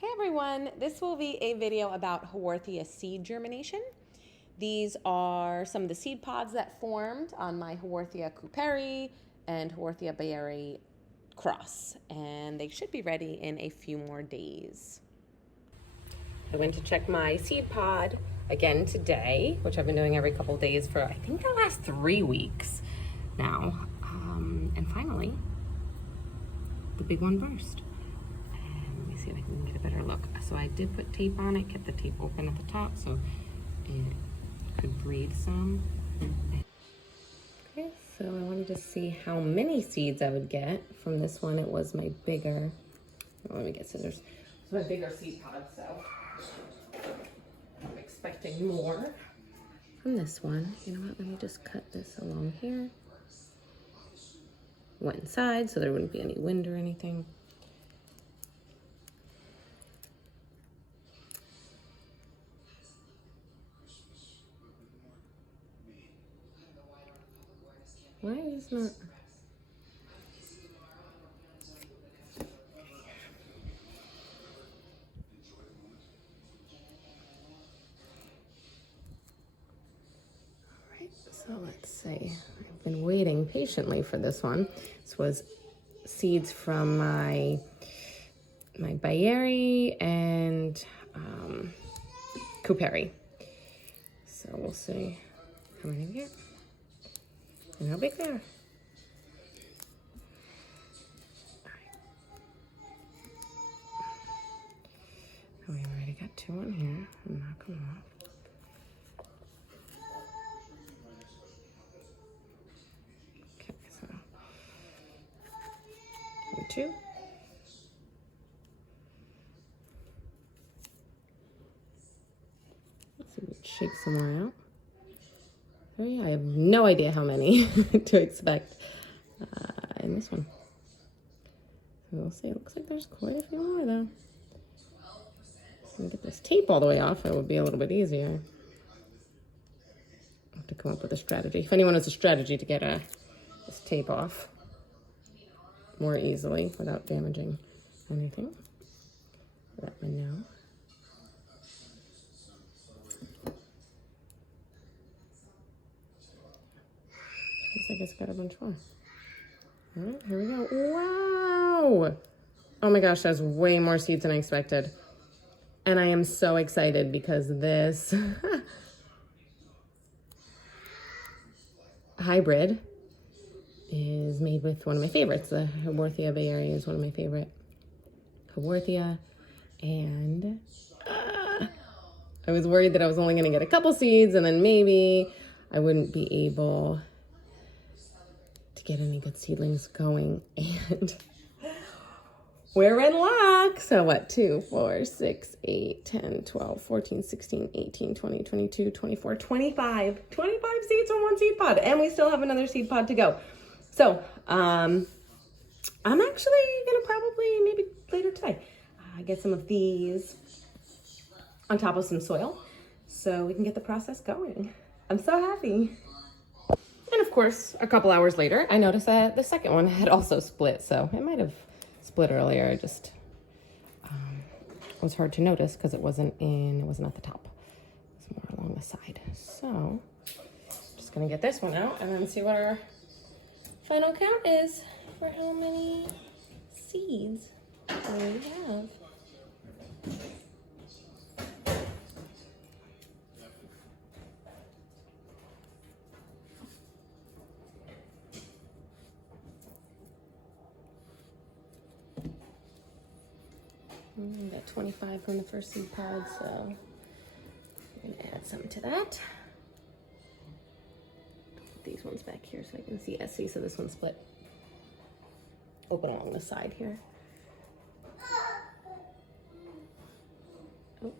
Hey everyone, this will be a video about Haworthia seed germination. These are some of the seed pods that formed on my Haworthia cooperi and Haworthia bayeri cross, and they should be ready in a few more days. I went to check my seed pod again today, which I've been doing every couple of days for I think the last 3 weeks now, and finally the big one burst. See if I can get a better look. So I did put tape on it, kept the tape open at the top so it could breathe some. Okay, so I wanted to see how many seeds I would get from this one. It was my bigger, let me get scissors. It's my bigger seed pod, so I'm expecting more from this one. You know what, let me just cut this along here. Went inside so there wouldn't be any wind or anything. Why is this not? Alright, so let's see. I've been waiting patiently for this one. This was seeds from my bayeri and cooperi. So we'll see how many we get. And how big they are. Oh, we already got 2 on here. I'll knock them off. Okay, so 2. Let's see if we can shake some more out. Oh yeah, I have no idea how many to expect in this one. So we'll see. It looks like there's quite a few more though. So get this tape all the way off, it would be a little bit easier. I'll have to come up with a strategy. If anyone has a strategy to get this tape off more easily without damaging anything, let me know. Looks like it's got a bunch more. All right, here we go. Wow! Oh my gosh, that's way more seeds than I expected. And I am so excited because this hybrid is made with one of my favorites. The Haworthia bayeri is one of my favorite Haworthia. And I was worried that I was only going to get a couple seeds and then maybe I wouldn't be able to get any good seedlings going, and we're in luck. So what, 2, 4, 6, 8, 10, 12, 14, 16, 18, 20, 22, 24, 25 seeds from one seed pod, and we still have another seed pod to go. So I'm actually gonna probably maybe later today get some of these on top of some soil so we can get the process going. I'm so happy. And of course, a couple hours later, I noticed that the second one had also split. So it might have split earlier. It just was hard to notice because it wasn't at the top. It was more along the side. So just gonna get this one out and then see what our final count is for how many seeds we have. I got 25 from the first seed pod, so I'm gonna add some to that. Put these ones back here so I can see. See, so this one split open along the side here. Oh,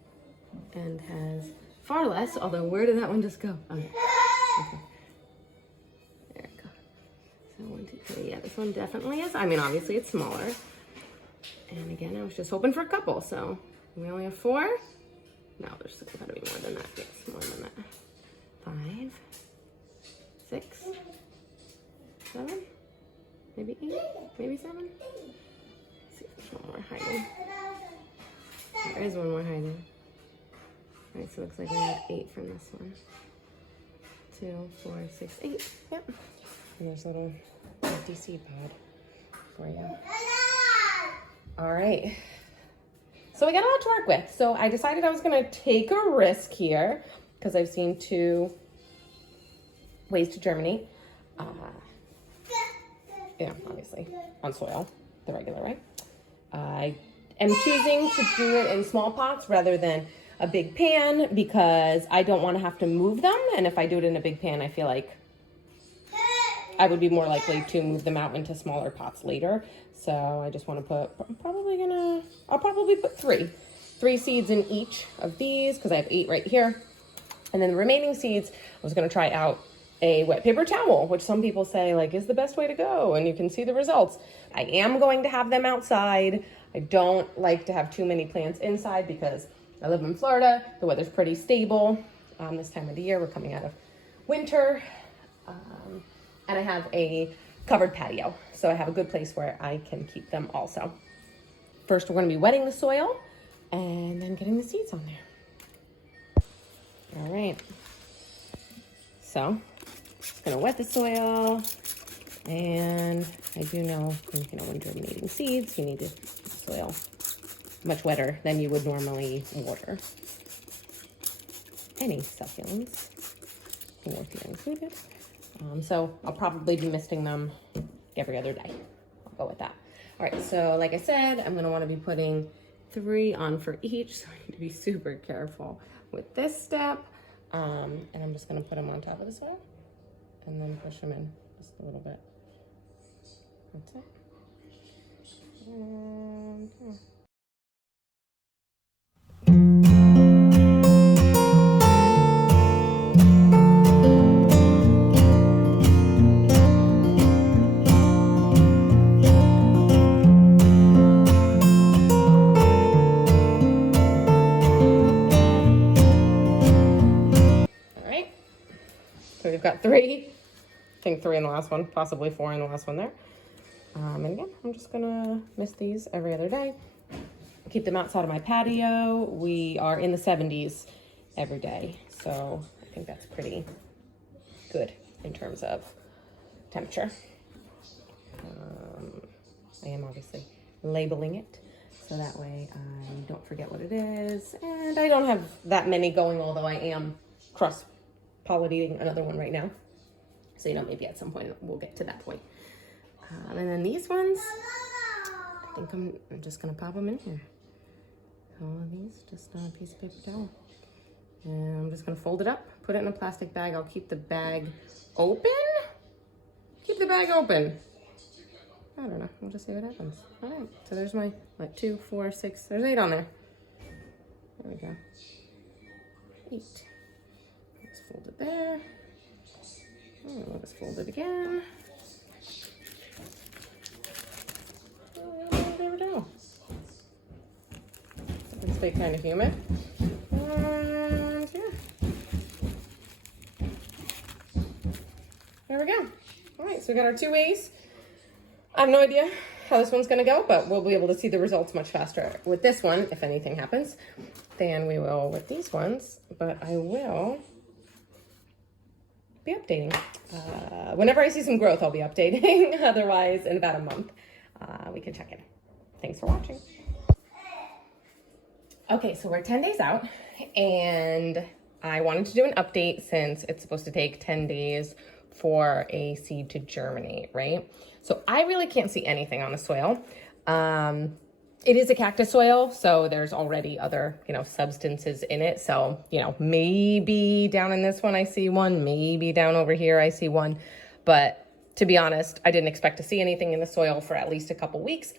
and has far less, although where did that one just go? Okay. There it goes. So 1, 2, 3, yeah, this one definitely is. I mean, obviously it's smaller. And again, I was just hoping for a couple, so we only have 4. No, there's gotta be more than that. Yes, more than that. 5, 6, 7, maybe 8, maybe 7. Let's see if there's one more hiding. There is one more hiding. All right, so it looks like we have 8 from this one. 2, 4, 6, 8. Yep. And there's a little empty seed pod for you. All right. So we got a lot to work with. So I decided I was going to take a risk here because I've seen 2 ways to germinate. Obviously on soil, the regular way. I am choosing to do it in small pots rather than a big pan because I don't want to have to move them. And if I do it in a big pan, I feel like I would be more likely to move them out into smaller pots later. So I just want to put, I'll probably put 3 seeds in each of these because I have 8 right here. And then the remaining seeds, I was going to try out a wet paper towel, which some people say like is the best way to go, and you can see the results. I am going to have them outside. I don't like to have too many plants inside because I live in Florida. The weather's pretty stable. This time of the year, we're coming out of winter. And I have a covered patio, so I have a good place where I can keep them also. First, we're going to be wetting the soil and then getting the seeds on there. All right. So, just going to wet the soil, and I do know, when germinating seeds, you need the soil much wetter than you would normally water any succulents, Haworthia included. So I'll probably be misting them every other day. I'll go with that. All right, so like I said, I'm gonna wanna be putting 3 on for each, so I need to be super careful with this step. And I'm just gonna put them on top of the soil and then push them in just a little bit. That's it. And, So we've got 3, I think 3 in the last one, possibly 4 in the last one there. And again, I'm just gonna mist these every other day. Keep them outside of my patio. We are in the 70s every day, so I think that's pretty good in terms of temperature. I am obviously labeling it, so that way I don't forget what it is. And I don't have that many going, although I am cross-pollinating another one right now. So, maybe at some point we'll get to that point. And then these ones, I think I'm just gonna pop them in here. All of these, just on a piece of paper towel. And I'm just gonna fold it up, put it in a plastic bag. I'll keep the bag open? Keep the bag open. I don't know, we'll just see what happens. All right, so there's my, 2, 4, 6, there's 8 on there. There we go. 8. Let's fold it there. Oh, let's fold it again. There we go. It's big, kind of humid. And yeah. There we go. All right, so we got our 2 ways. I have no idea how this one's gonna go, but we'll be able to see the results much faster with this one, if anything happens, than we will with these ones. But I will be updating. Whenever I see some growth, I'll be updating. Otherwise, in about a month, we can check in. Thanks for watching. Okay, so we're 10 days out, and I wanted to do an update since it's supposed to take 10 days for a seed to germinate, right? So I really can't see anything on the soil. It is a cactus soil, so there's already other, substances in it. So, maybe down in this one I see one, maybe down over here I see one. But to be honest, I didn't expect to see anything in the soil for at least a couple weeks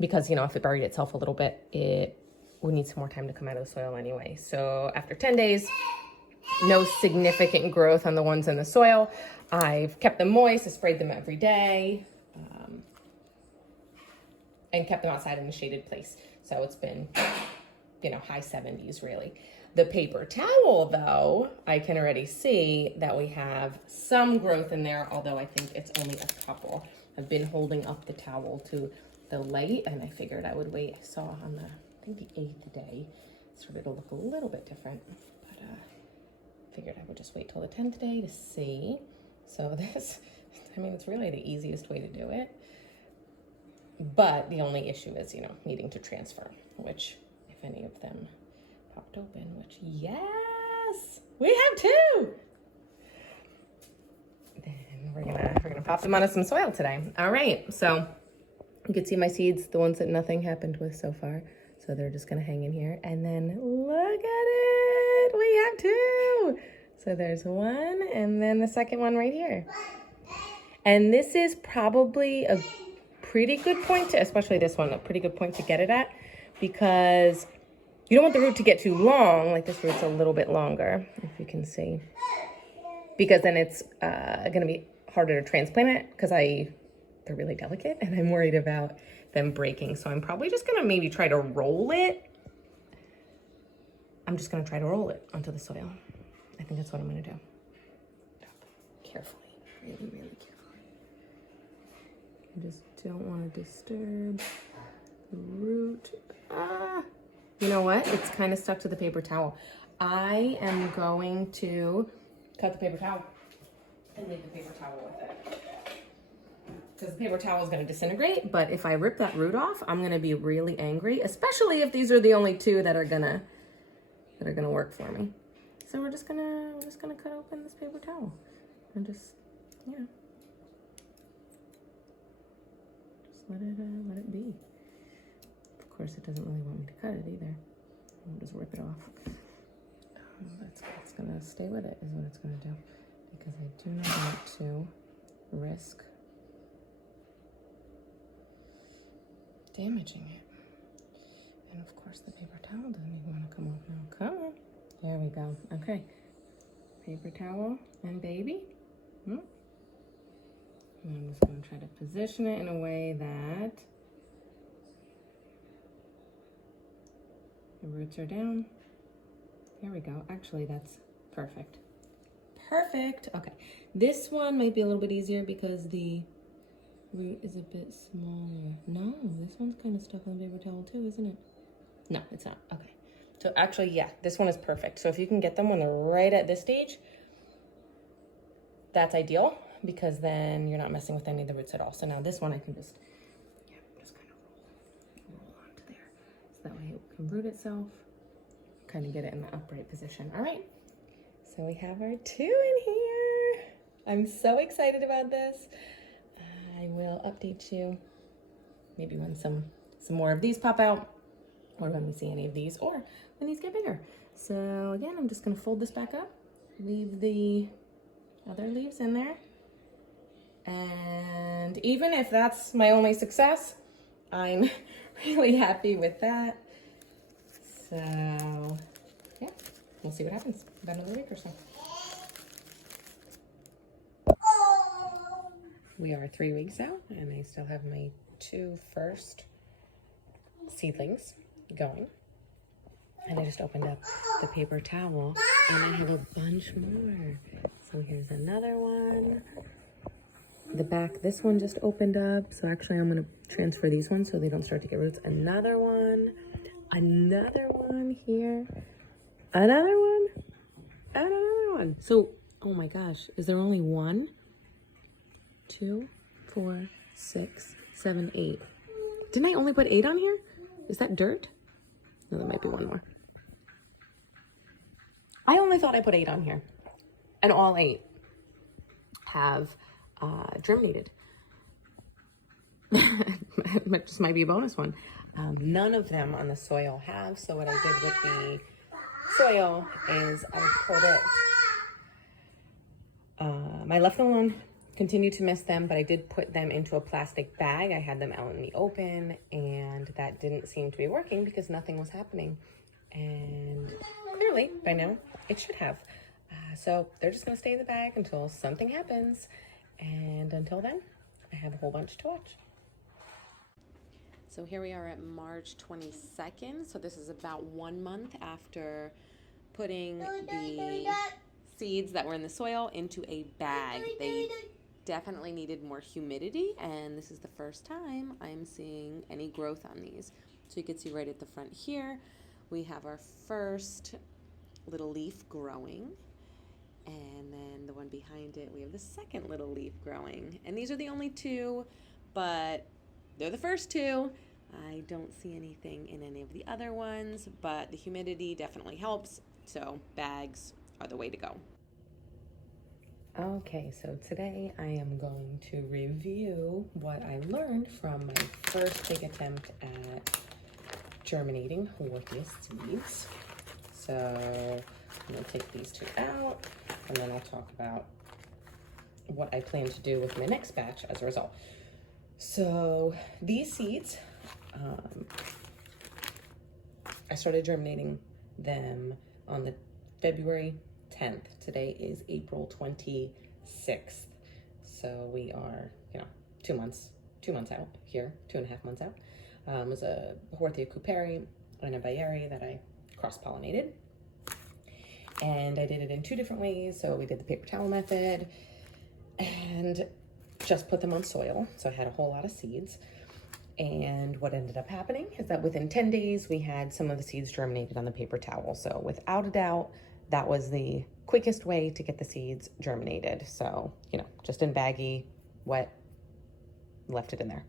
because, if it buried itself a little bit, it would need some more time to come out of the soil anyway. So after 10 days, no significant growth on the ones in the soil. I've kept them moist, I sprayed them every day. And kept them outside in a shaded place. So it's been, high 70s really. The paper towel though, I can already see that we have some growth in there, although I think it's only a couple. I've been holding up the towel to the light and I figured I would wait. I saw on the think the 8th day, it started to look a little bit different, but figured I would just wait till the 10th day to see. So this, I mean, it's really the easiest way to do it. But the only issue is, you know, needing to transfer, which if any of them popped open, which yes, we have 2. Then we're gonna pop them onto some soil today. All right, so you can see my seeds, the ones that nothing happened with so far. So they're just gonna hang in here. And then look at it, we have 2. So there's one, and then the second one right here. And this is probably a pretty good point to, especially this one, a pretty good point to get it at, because you don't want the root to get too long. Like this root's a little bit longer, if you can see, because then it's gonna be harder to transplant it, because they're really delicate and I'm worried about them breaking. So I'm probably just gonna maybe try to roll it. I'm just gonna try to roll it onto the soil. I think that's what I'm gonna do. Carefully, really, really carefully. I just don't want to disturb the root. You know what? It's kind of stuck to the paper towel. I am going to cut the paper towel and leave the paper towel with it, because the paper towel is going to disintegrate. But if I rip that root off, I'm going to be really angry, especially if these are the only 2 that are gonna work for me. So we're just gonna cut open this paper towel and just, you know, just let it be. Of course, it doesn't really want me to cut it either. I'll just rip it off. It's gonna stay with it, is what it's gonna do, because I do not want to risk damaging it. And of course, the paper towel doesn't even want to come off now. Come on. There we go. Okay. Paper towel and baby. And I'm just going to try to position it in a way that the roots are down. There we go. Actually, that's perfect. Perfect. Okay. This one might be a little bit easier because the root is a bit smaller. No, this one's kind of stuck on the paper towel too, isn't it? No, it's not. Okay. So actually, yeah, this one is perfect. So if you can get them when they're right at this stage, that's ideal, because then you're not messing with any of the roots at all. So now this one I can just kind of roll onto there. So that way it can root itself, kind of get it in the upright position. All right, so we have our 2 in here. I'm so excited about this. I will update you maybe when some more of these pop out, or when we see any of these, or when these get bigger. So again, I'm just gonna fold this back up, leave the other leaves in there. And even if that's my only success, I'm really happy with that. So yeah, we'll see what happens about another week or so. We are 3 weeks out, and I still have my 2 first seedlings going. And I just opened up the paper towel, and I have a bunch more. So here's another one. The back, this one just opened up. So actually I'm gonna transfer these ones so they don't start to get roots. Another one here, another one, and another one. So, oh my gosh, is there only 1, 2, 4, 6, 7, 8? Didn't I only put 8 on here? Is that dirt? No, there might be 1 more. I only thought I put 8 on here, and all 8 have germinated. It just might be a bonus one. None of them on the soil have. So what I did with the soil is I put it, I left them alone, continued to miss them, but I did put them into a plastic bag. I had them out in the open, and that didn't seem to be working because nothing was happening. And clearly by now it should have. So they're just gonna stay in the bag until something happens. And until then, I have a whole bunch to watch. So here we are at March 22nd. So this is about 1 month after putting the seeds that were in the soil into a bag. They definitely needed more humidity, and this is the first time I'm seeing any growth on these. So you can see right at the front here, we have our first little leaf growing. And then the one behind it, we have the second little leaf growing. And these are the only two, but they're the first two. I don't see anything in any of the other ones, but the humidity definitely helps. So bags are the way to go. Okay, so today I am going to review what I learned from my first big attempt at germinating Haworthia seeds. So I'm going to take these two out, and then I'll talk about what I plan to do with my next batch as a result. So these seeds, I started germinating them on the February 10th. Today is April 26th. So we are, 2 months out here, 2.5 months out. It was a Haworthia cooperi and a Bayeri that I cross-pollinated. And I did it in 2 different ways. So we did the paper towel method and just put them on soil. So I had a whole lot of seeds. And what ended up happening is that within 10 days, we had some of the seeds germinated on the paper towel. So without a doubt, that was the quickest way to get the seeds germinated. So, just in baggy, wet, left it in there.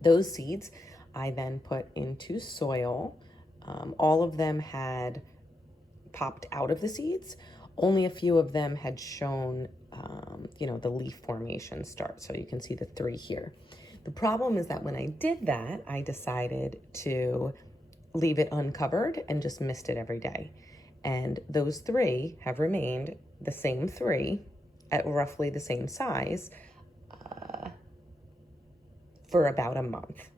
Those seeds I then put into soil. All of them had popped out of the seeds. Only a few of them had shown, the leaf formation start. So you can see the 3 here. The problem is that when I did that, I decided to leave it uncovered and just mist it every day. And those 3 have remained the same 3 at roughly the same size for about a month.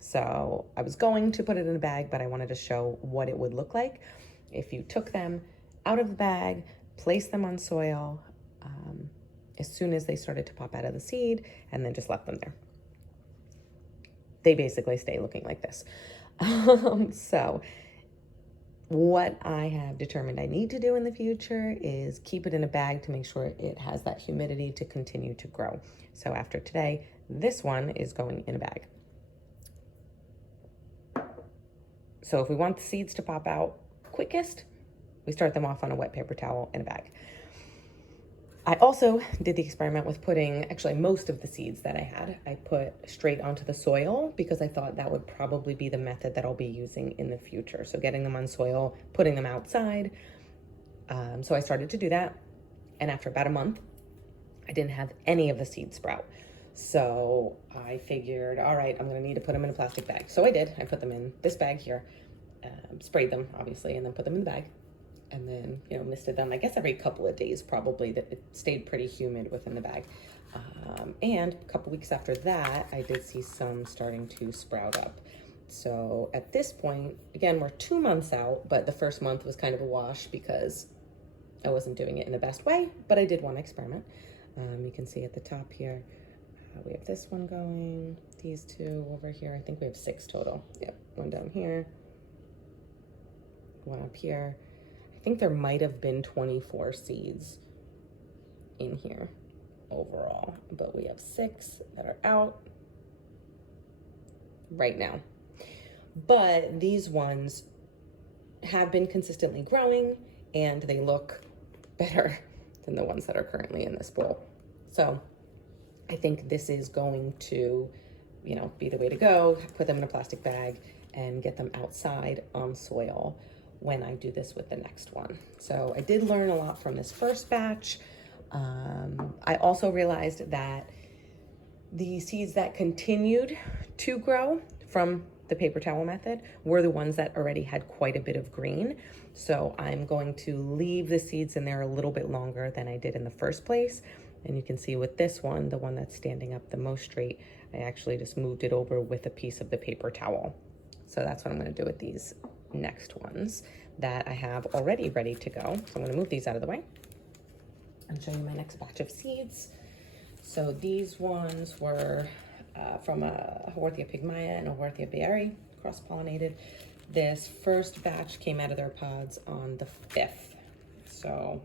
So I was going to put it in a bag, but I wanted to show what it would look like if you took them out of the bag, placed them on soil as soon as they started to pop out of the seed, and then just left them there. They basically stay looking like this. So what I have determined I need to do in the future is keep it in a bag to make sure it has that humidity to continue to grow. So after today, this one is going in a bag. So if we want the seeds to pop out quickest, we start them off on a wet paper towel in a bag. I also did the experiment with putting, actually most of the seeds that I had, I put straight onto the soil because I thought that would probably be the method that I'll be using in the future. So getting them on soil, putting them outside. So I started to do that. And after about a month, I didn't have any of the seeds sprout. So I figured, all right, I'm gonna need to put them in a plastic bag. So I did, I put them in this bag here, sprayed them obviously, and then put them in the bag. And then, misted them, I guess every couple of days probably, that it stayed pretty humid within the bag. And a couple weeks after that, I did see some starting to sprout up. So at this point, again, we're 2 months out, but the first month was kind of a wash because I wasn't doing it in the best way, but I did want to experiment. You can see at the top here, we have this one going, these 2 over here. I think we have 6 total. Yep, 1 down here, 1 up here. I think there might have been 24 seeds in here overall, but we have 6 that are out right now. But these ones have been consistently growing and they look better than the ones that are currently in this bowl. So I think this is going to, be the way to go. Put them in a plastic bag and get them outside on soil when I do this with the next one. So I did learn a lot from this first batch. I also realized that the seeds that continued to grow from the paper towel method were the ones that already had quite a bit of green. So I'm going to leave the seeds in there a little bit longer than I did in the first place. And you can see with this one, the one that's standing up the most straight, I actually just moved it over with a piece of the paper towel. So that's what I'm going to do with these next ones that I have already ready to go. So I'm going to move these out of the way and show you my next batch of seeds. So these ones were from a Haworthia pygmaea and a Haworthia bayeri, cross-pollinated. This first batch came out of their pods on the 5th. So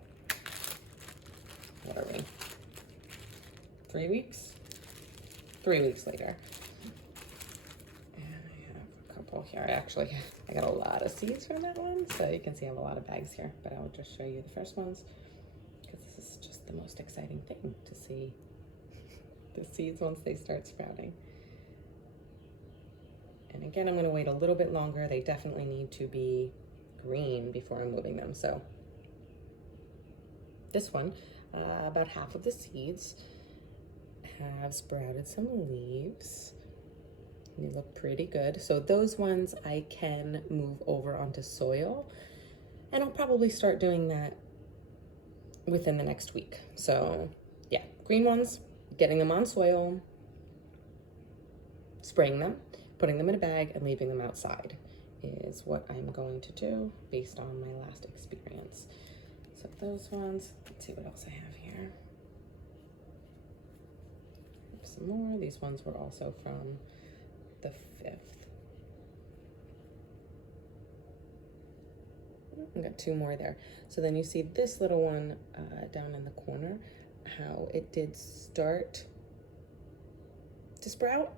what are we? 3 weeks? 3 weeks later. And I have a couple purple here. I got a lot of seeds from that one, so you can see I have a lot of bags here, but I'll just show you the first ones because this is just the most exciting thing to see the seeds once they start sprouting. And again, I'm going to wait a little bit longer. They definitely need to be green before I'm moving them. So this one, about half of the seeds have sprouted some leaves. They look pretty good. So those ones I can move over onto soil, and I'll probably start doing that within the next week. So yeah, green ones, getting them on soil, spraying them, putting them in a bag, and leaving them outside is what I'm going to do based on my last experience. So those ones, let's see what else I have here. Some more. These ones were also from the 5th. I've got 2 more there. So then you see this little one down in the corner, how it did start to sprout,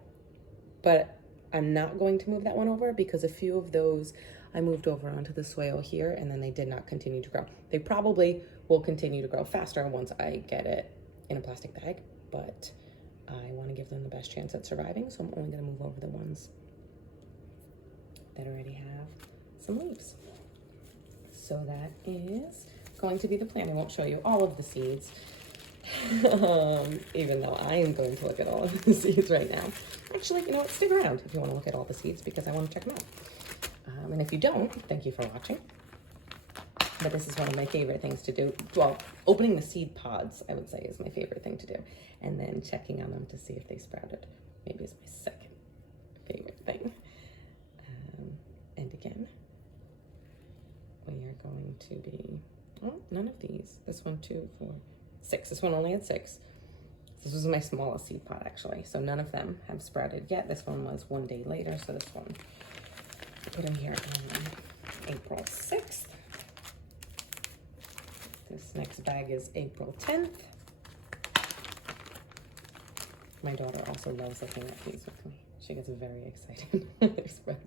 but I'm not going to move that one over because a few of those I moved over onto the soil here and then they did not continue to grow. They probably will continue to grow faster once I get it in a plastic bag, but I want to give them the best chance at surviving, so I'm only going to move over the ones that already have some leaves. So that is going to be the plan. I won't show you all of the seeds, even though I am going to look at all of the seeds right now. Actually, you know what? Stick around if you want to look at all the seeds because I want to check them out. And if you don't, thank you for watching. But this is one of my favorite things to do. Well, opening the seed pods, I would say, is my favorite thing to do. And then checking on them to see if they sprouted. Maybe is my second favorite thing. And again, we are going to be, oh, none of these. This one, 2, 4, 6. This one only had 6. This was my smallest seed pod, actually. So none of them have sprouted yet. This one was 1 day later. So this one, I put in here on April 6th. This next bag is April 10th. My daughter also loves looking at these with me. She gets very excited when they're spreading.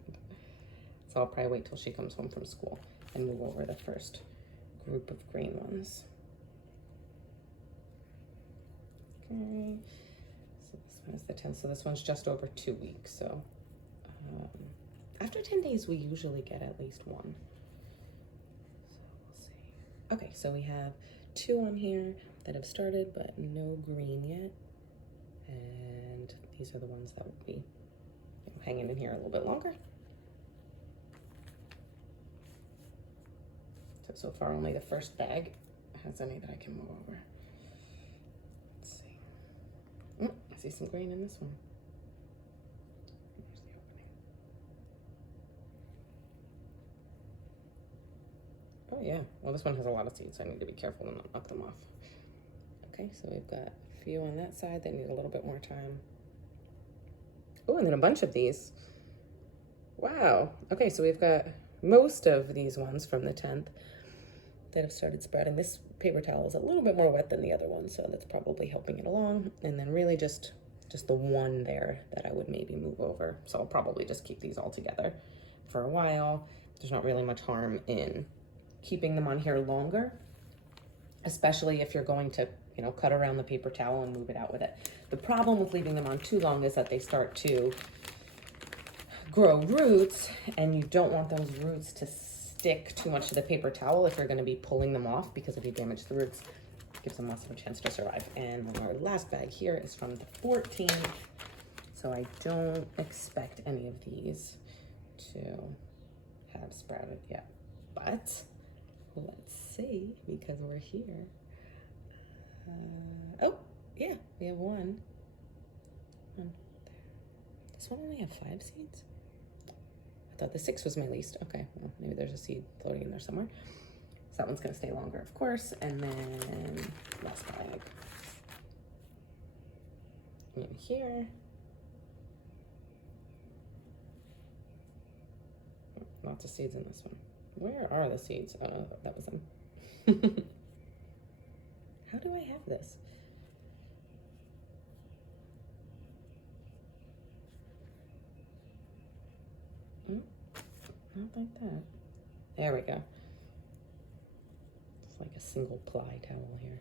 So I'll probably wait till she comes home from school and move over the first group of green ones. Okay, so this one is the 10th. So this one's just over 2 weeks. So after 10 days, we usually get at least one. Okay, so we have 2 on here that have started, but no green yet. And these are the ones that will be hanging in here a little bit longer. So far, only the first bag has any that I can move over. Let's see. Oh, I see some green in this one. Oh yeah, well this one has a lot of seeds, so I need to be careful to not knock them off. Okay, so we've got a few on that side that need a little bit more time. Oh, and then a bunch of these. Wow. Okay, so we've got most of these ones from the 10th that have started sprouting. This paper towel is a little bit more wet than the other one, so that's probably helping it along. And then really just the one there that I would maybe move over. So I'll probably just keep these all together for a while. There's not really much harm in keeping them on here longer, especially if you're going to, you know, cut around the paper towel and move it out with it. The problem with leaving them on too long is that they start to grow roots, and you don't want those roots to stick too much to the paper towel if you're going to be pulling them off, because if you damage the roots, it gives them less of a chance to survive. And our last bag here is from the 14th, so I don't expect any of these to have sprouted yet, but let's see, because we're here. Oh, yeah, we have one there. This one only have 5 seeds? I thought the 6 was my least. Okay, well, maybe there's a seed floating in there somewhere. So that one's gonna stay longer, of course. And then last bag. In here. Lots of seeds in this one. Where are the seeds? Oh, that was them. How do I have this? Oh, Not like that. There we go. It's like a single ply towel here.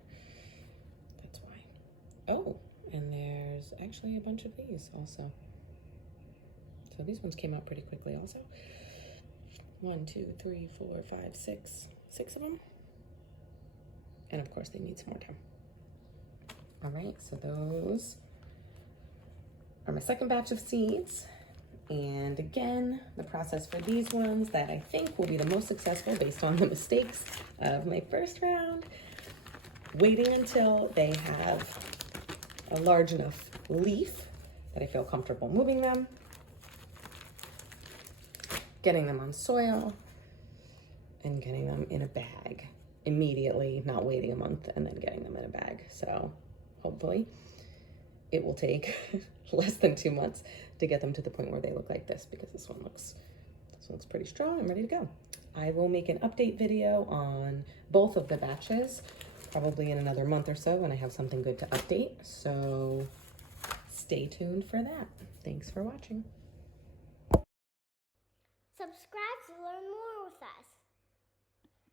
That's why. Oh, and there's actually a bunch of these also. So these ones came out pretty quickly also. 1, 2, 3, 4, 5, 6. 6 of them. And of course they need some more time. All right, so those are my second batch of seeds. And again, the process for these ones that I think will be the most successful based on the mistakes of my first round, waiting until they have a large enough leaf that I feel comfortable moving them, getting them on soil, and getting them in a bag immediately, not waiting a month and then getting them in a bag. So hopefully it will take less than 2 months to get them to the point where they look like this, because this one looks pretty strong and ready to go. I will make an update video on both of the batches probably in another month or so when I have something good to update. So stay tuned for that. Thanks for watching. Subscribe to learn more with us.